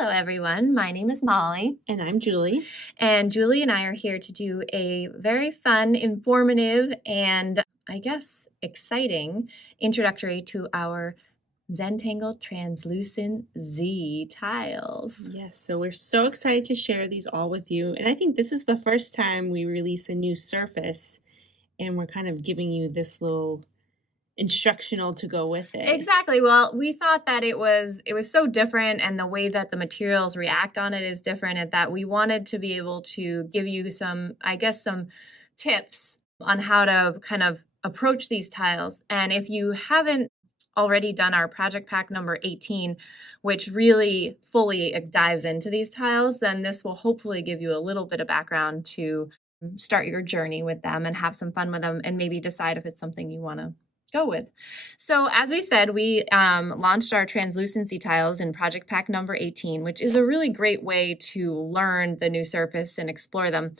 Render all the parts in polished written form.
Hello everyone, my name is Molly. And I'm Julie. And Julie and I are here to do a very fun, informative, and I guess exciting introductory to our Zentangle Translucen Z Tiles. Yes, so we're so excited to share these all with you. And I think this is the first time we release a new surface, and we're kind of giving you this little instructional to go with it. Exactly. Well, we thought that it was so different, and the way that the materials react on it is different, and that we wanted to be able to give you some tips on how to kind of approach these tiles. And if you haven't already done our project pack number 18, which really fully dives into these tiles, then this will hopefully give you a little bit of background to start your journey with them and have some fun with them, and maybe decide if it's something you want to go with. So as we said, we launched our Translucency Tiles in project pack number 18, which is a really great way to learn the new surface and explore them.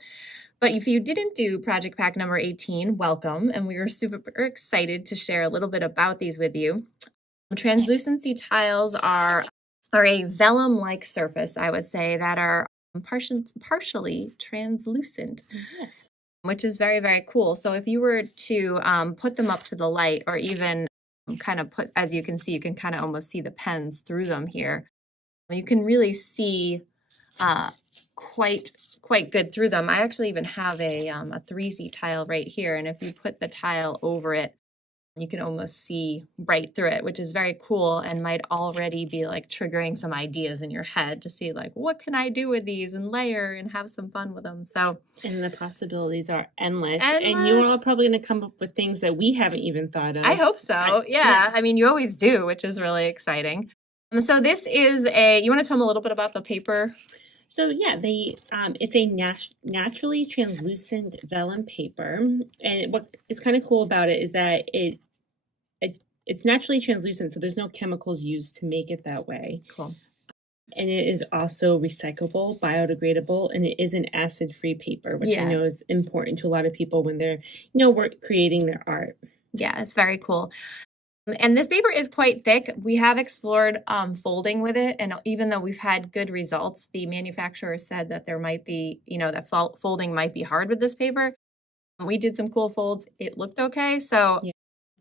But if you didn't do project pack number 18, welcome, and we were super excited to share a little bit about these with you. Translucency tiles are a vellum-like surface, I would say, that are partially translucent. Yes. Which is very, very cool. So if you were to put them up to the light, or even kind of put, as you can see, you can kind of almost see the pens through them here. You can really see quite good through them. I actually even have a 3Z tile right here, and if you put the tile over it, you can almost see right through it, which is very cool, and might already be like triggering some ideas in your head to see like, what can I do with these, and layer and have some fun with them. So, and the possibilities are endless. And you're all probably going to come up with things that we haven't even thought of. I hope so. Yeah. I mean, you always do, which is really exciting. So this is you want to tell them a little bit about the paper? So yeah, it's a naturally translucent vellum paper, and what is kind of cool about it is that it's naturally translucent, so there's no chemicals used to make it that way. Cool. And it is also recyclable, biodegradable, and it is an acid-free paper, which I know is important to a lot of people when they're, creating their art. Yeah, it's very cool. And this paper is quite thick. We have explored folding with it, and even though we've had good results, the manufacturer said that there might be, that folding might be hard with this paper. We did some cool folds. It looked okay. So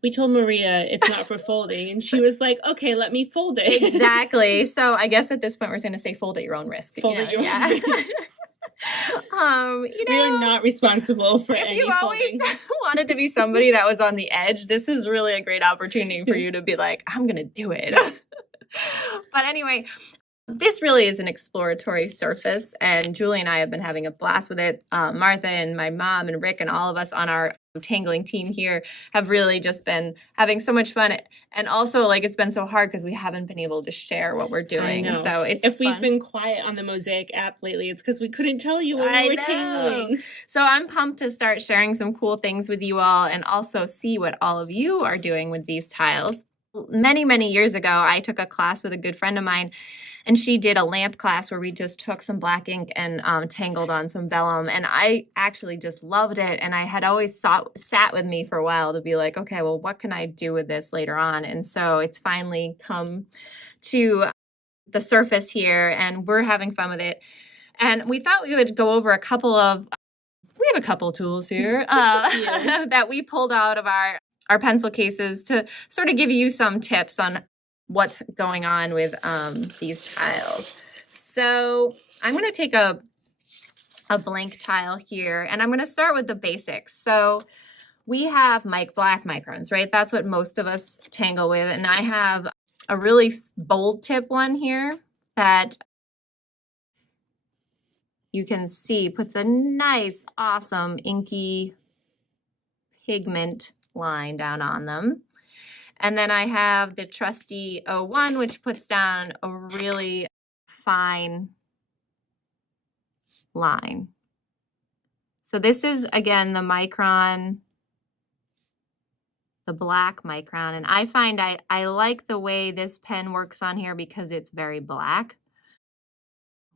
we told Maria it's not for folding, and she was like, okay, let me fold it. Exactly. So I guess at this point we're going to say fold at your own risk. Fold at your own risk. We are not responsible for any folding. If you always wanted to be somebody that was on the edge, this is really a great opportunity for you to be like, I'm going to do it. But anyway, this really is an exploratory surface, and Julie and I have been having a blast with it. Martha and my mom and Rick and all of us on our tangling team here have really just been having so much fun, and also it's been so hard because we haven't been able to share what we're doing. So it's if we've been quiet on the Mosaic app lately, it's because we couldn't tell you what we were tangling. So I'm pumped to start sharing some cool things with you all, and also see what all of you are doing with these tiles. Many years ago, I took a class with a good friend of mine, and she did a lamp class where we just took some black ink and tangled on some vellum. And I actually just loved it. And I had always sat with me for a while to be like, okay, well, what can I do with this later on? And so it's finally come to the surface here, and we're having fun with it. And we thought we would go over we have a couple tools here that we pulled out of our pencil cases to sort of give you some tips on what's going on with these tiles. So I'm going to take a blank tile here, and I'm going to start with the basics. So we have black microns, right? That's what most of us tangle with. And I have a really bold tip one here that you can see puts a nice, awesome, inky pigment line down on them. And then I have the trusty 01, which puts down a really fine line. So this is, again, the Micron, the black Micron. And I find I like the way this pen works on here because it's very black.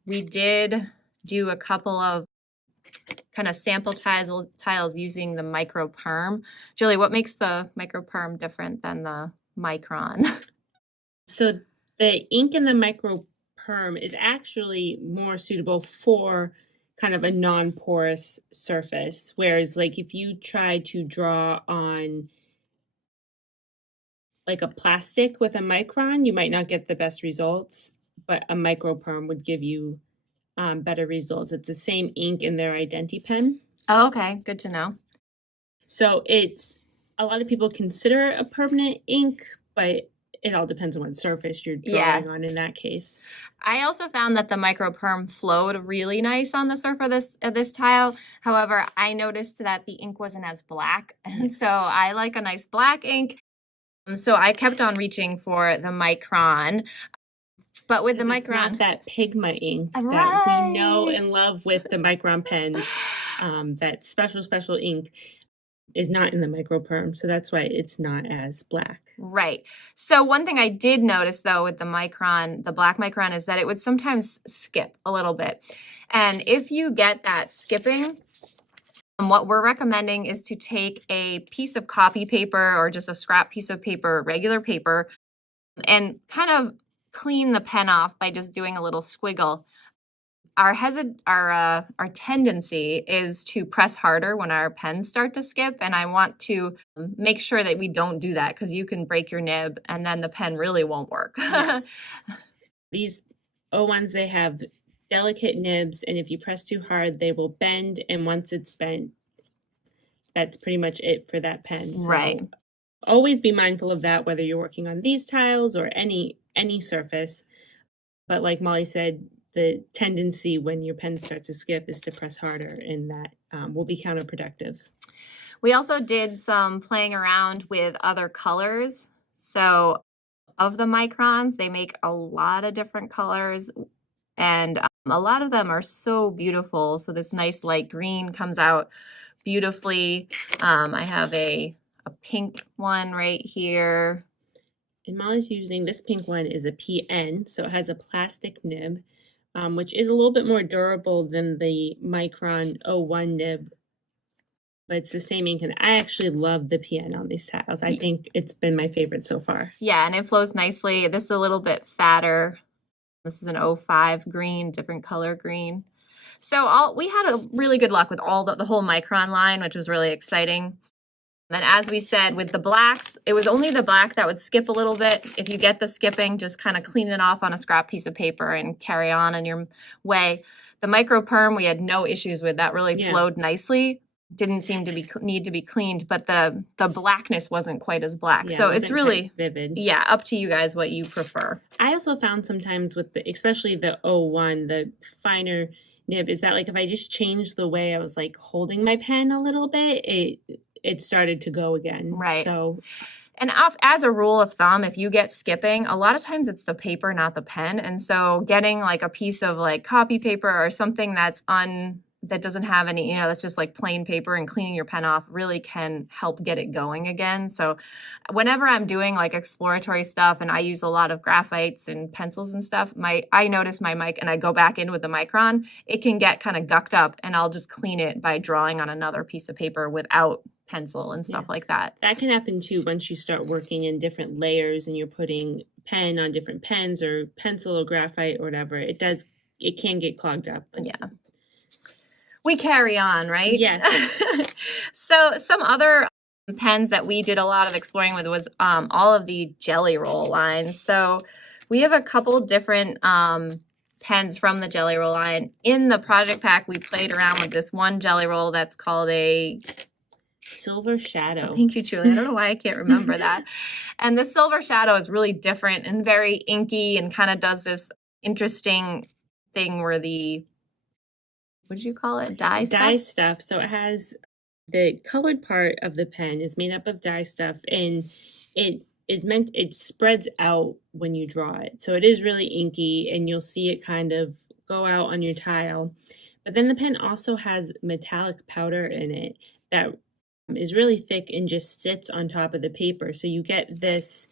We did do a couple of kind of sample tiles using the micro perm. Julie, what makes the micro perm different than the Micron? So the ink in the micro Perm is actually more suitable for kind of a non-porous surface. Whereas like if you try to draw on like a plastic with a Micron, you might not get the best results, but a micro perm would give you better results. It's the same ink in their IdentiPen. Oh, okay, good to know. So it's, a lot of people consider it a permanent ink, but it all depends on what surface you're drawing on in that case. I also found that the micro perm flowed really nice on the surface of this tile. However, I noticed that the ink wasn't as black. And so I like a nice black ink. So I kept on reaching for the Micron. But with the Micron, it's not that Pigma ink right, that we know and love with the Micron pens, that special ink is not in the micro perm, so that's why it's not as black. Right. So one thing I did notice though with the Micron, the black Micron, is that it would sometimes skip a little bit. And if you get that skipping, what we're recommending is to take a piece of copy paper or just a scrap piece of paper, regular paper, and kind of clean the pen off by just doing a little squiggle. Our tendency is to press harder when our pens start to skip, and I want to make sure that we don't do that because you can break your nib and then the pen really won't work. Yes. These O1s, they have delicate nibs, and if you press too hard, they will bend, and once it's bent, that's pretty much it for that pen. So right. Always be mindful of that, whether you're working on these tiles or any surface. But like Molly said, the tendency when your pen starts to skip is to press harder, and that will be counterproductive. We also did some playing around with other colors. So of the Microns, they make a lot of different colors, and a lot of them are so beautiful. So this nice light green comes out beautifully. I have a pink one right here. And Molly's using, this pink one is a PN, so it has a plastic nib, which is a little bit more durable than the Micron 01 nib, but it's the same ink, and I actually love the PN on these tiles. I think it's been my favorite so far. Yeah, and it flows nicely. This is a little bit fatter. This is an 05 green, different color green. So we had a really good luck with all the whole Micron line, which was really exciting. And as we said, with the blacks, it was only the black that would skip a little bit. If you get the skipping, just kind of clean it off on a scrap piece of paper and carry on in your way. The micro perm, we had no issues with. That really flowed nicely. Didn't seem to need to be cleaned, but the blackness wasn't quite as black. Yeah, so it's really vivid. Yeah, up to you guys what you prefer. I also found sometimes with especially the 01, the finer nib, is that like if I just changed the way I was like holding my pen a little bit, it started to go again. Right. So, and as a rule of thumb, if you get skipping, a lot of times it's the paper, not the pen. And so getting like a piece of like copy paper or something that doesn't have any, that's just like plain paper, and cleaning your pen off really can help get it going again. So whenever I'm doing like exploratory stuff and I use a lot of graphites and pencils and stuff, I notice my mic, and I go back in with the Micron, it can get kind of gucked up, and I'll just clean it by drawing on another piece of paper without pencil and stuff like that. That can happen too once you start working in different layers and you're putting pen on different pens or pencil or graphite or whatever. It can get clogged up. Yeah. We carry on, right? Yes. So some other pens that we did a lot of exploring with was all of the Jelly Roll lines. So we have a couple different pens from the Jelly Roll line. In the project pack, we played around with this one Jelly Roll that's called a Silver Shadow. Oh, thank you, Julie. I don't know why I can't remember that. And the Silver Shadow is really different and very inky, and kind of does this interesting thing where what did you call it? Dye stuff. So it has the colored part of the pen is made up of dye stuff, and it spreads out when you draw it. So it is really inky, and you'll see it kind of go out on your tile. But then the pen also has metallic powder in it that is really thick and just sits on top of the paper. So you get this,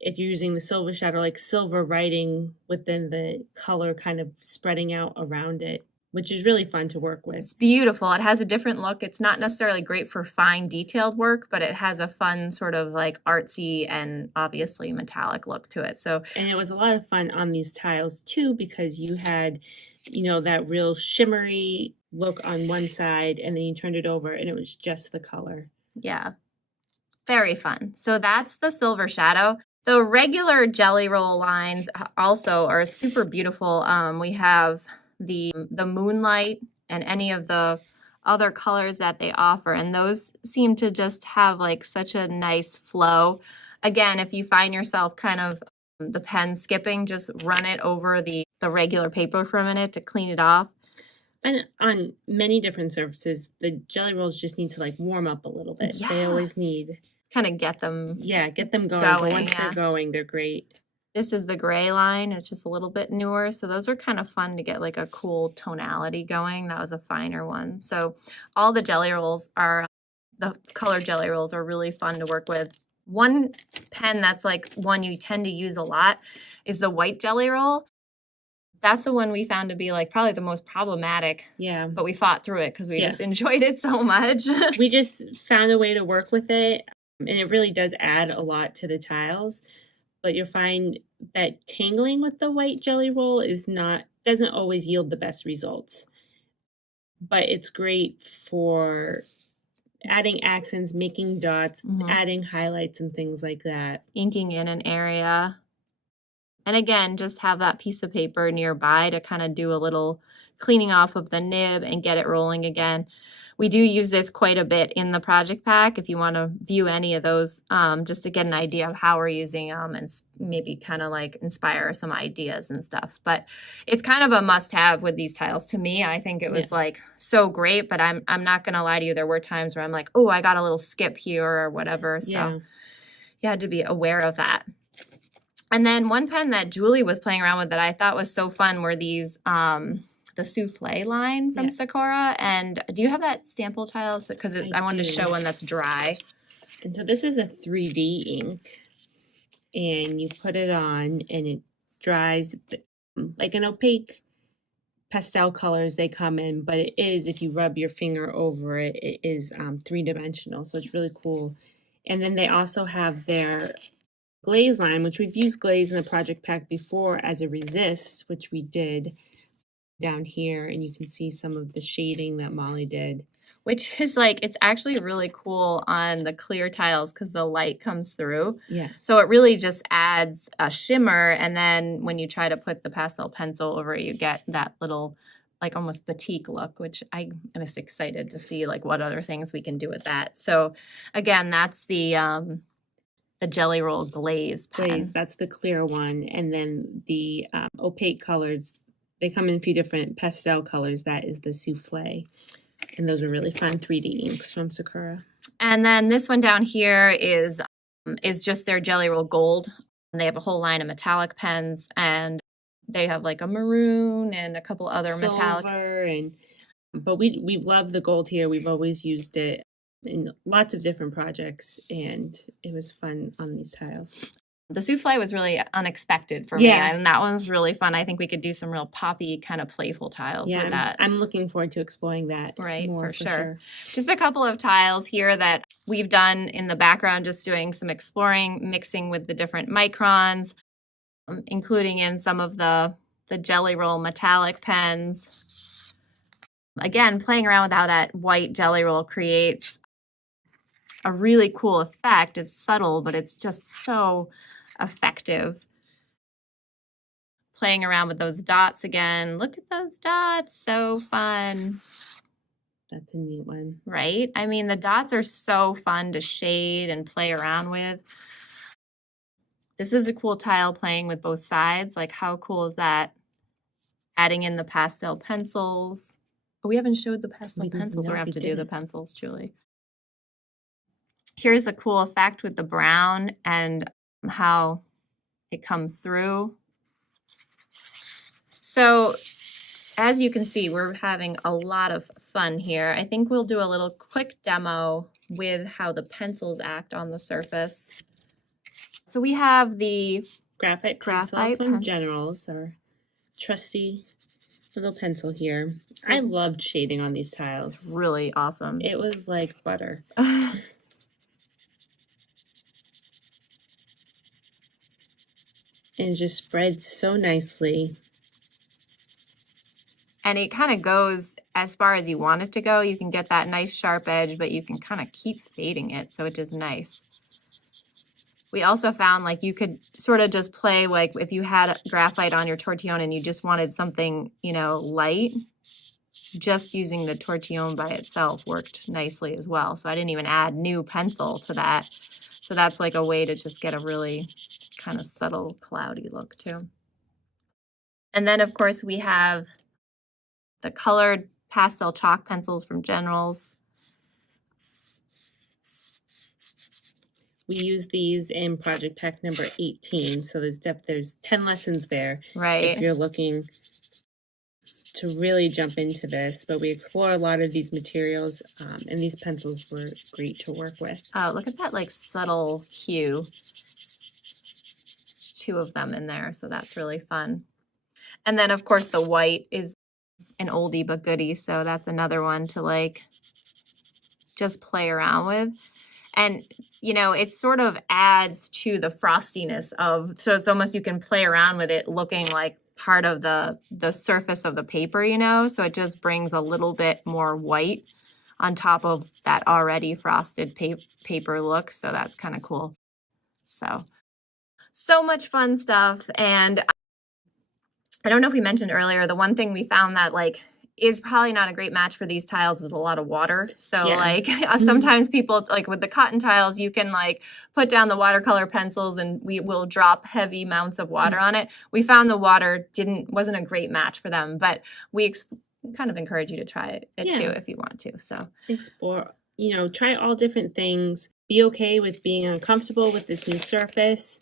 if you're using the Silver Shadow, like silver writing within the color kind of spreading out around it. which is really fun to work with. It's beautiful. It has a different look. It's not necessarily great for fine detailed work, but it has a fun sort of like artsy and obviously metallic look to it. So, and it was a lot of fun on these tiles too, because you had, you know, that real shimmery look on one side, and then you turned it over and it was just the color. yeah, very fun. So that's the silver shadow. The regular jelly roll lines also are super beautiful. We have the moonlight and any of the other colors that they offer, and those seem to just have like such a nice flow. Again, if you find yourself kind of the pen skipping, just run it over the regular paper for a minute to clean it off. And on many different surfaces, the jelly rolls just need to like warm up a little bit. Yeah. They always need kind of get them going. But once they're going, they're great. This is the gray line. It's just a little bit newer. So those are kind of fun to get like a cool tonality going. That was a finer one. So all the jelly rolls are, the colored jelly rolls are really fun to work with. One pen that's like one you tend to use a lot is the white jelly roll. That's the one we found to be like probably the most problematic. Yeah. But we fought through it because we just enjoyed it so much. We just found a way to work with it. And it really does add a lot to the tiles. But you'll find that tangling with the white jelly roll doesn't always yield the best results. But it's great for adding accents, making dots, adding highlights and things like that. Inking in an area. And again, just have that piece of paper nearby to kind of do a little cleaning off of the nib and get it rolling again. We do use this quite a bit in the project pack if you want to view any of those, just to get an idea of how we're using them and maybe kind of like inspire some ideas and stuff. But it's kind of a must-have with these tiles to me. I think it was like so great, but I'm not going to lie to you. There were times where I'm like, oh, I got a little skip here or whatever. So you had to be aware of that. And then one pen that Julie was playing around with that I thought was so fun were these the souffle line from Sakura. And do you have that sample tiles? Because I wanted to show one that's dry. And so this is a 3D ink, and you put it on and it dries like an opaque pastel colors they come in, but it is, if you rub your finger over it, it is three-dimensional. So it's really cool. And then they also have their glaze line, which we've used glaze in the project pack before as a resist, which we did down here, and you can see some of the shading that Molly did. Which is like, it's actually really cool on the clear tiles because the light comes through. Yeah. So it really just adds a shimmer, and then when you try to put the pastel pencil over it, you get that little like almost batik look, which I am just excited to see like what other things we can do with that. So again, that's the Jelly Roll Glaze pen. Glaze, that's the clear one. And then the opaque colors, they come in a few different pastel colors. That is the souffle. And those are really fun 3D inks from Sakura. And then this one down here is just their Jelly Roll Gold. And they have a whole line of metallic pens, and they have like a maroon and a couple other metallic. But we love the gold here. We've always used it in lots of different projects, and it was fun on these tiles. The souffle was really unexpected for me, and that one's really fun. I think we could do some real poppy, kind of playful tiles with that. I'm looking forward to exploring that more, for sure. Just a couple of tiles here that we've done in the background, just doing some exploring, mixing with the different microns, including in some of the Jelly Roll metallic pens. Again, playing around with how that white Jelly Roll creates a really cool effect. It's subtle, but it's just so effective. Playing around with those dots again. Look at those dots. So fun. That's a neat one. Right? I mean, the dots are so fun to shade and play around with. This is a cool tile playing with both sides. Like, how cool is that? Adding in the pastel pencils. Oh, we haven't showed the pastel pencils. We're going to have to do the pencils, Julie. Here's a cool effect with the brown and how it comes through. So as you can see, we're having a lot of fun here. I think we'll do a little quick demo with how the pencils act on the surface. So we have the graphite pencil from Generals, our trusty little pencil here. I loved shading on these tiles. It's really awesome. It was like butter. And it just spreads so nicely. And it kind of goes as far as you want it to go. You can get that nice sharp edge, but you can kind of keep fading it, so it is nice. We also found like you could sort of just play, like if you had graphite on your tortillon and you just wanted something, you know, light, just using the tortillon by itself worked nicely as well. So I didn't even add new pencil to that. So that's like a way to just get a really kind of subtle cloudy look too. And then of course we have the colored pastel chalk pencils from Generals. We use these in project pack number 18. So there's 10 lessons there. Right. If you're looking to really jump into this, but we explore a lot of these materials, and these pencils were great to work with. Oh, look at that like subtle hue. 2 of them in there, so that's really fun. And then of course the white is an oldie but goodie, so that's another one to like just play around with. And you know, it sort of adds to the frostiness of, so it's almost you can play around with it looking like part of the surface of the paper, you know, so it just brings a little bit more white on top of that already frosted paper look. So that's kind of cool. So much fun stuff. And I don't know if we mentioned earlier, the one thing we found that like is probably not a great match for these tiles is a lot of water. So Yeah. like sometimes people, like with the cotton tiles, you can like put down the watercolor pencils and we will drop heavy amounts of water on it. We found the water wasn't a great match for them, but we kind of encourage you to try it too if you want to. So explore, you know, try all different things. Be okay with being uncomfortable with this new surface.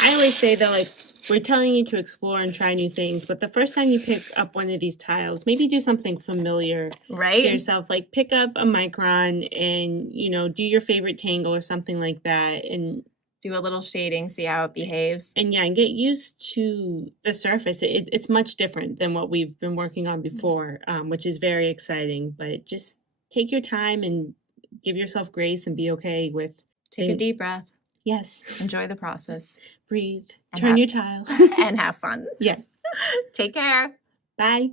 I always say that like we're telling you to explore and try new things, but the first time you pick up one of these tiles, maybe do something familiar to yourself, like pick up a Micron and, you know, do your favorite tangle or something like that, and do a little shading, see how it behaves. And yeah, and get used to the surface. It's much different than what we've been working on before, which is very exciting. But just take your time and give yourself grace and be okay with. Take a deep breath. Yes. Enjoy the process. Breathe. Turn your tile. And have fun. Yes. Take care. Bye.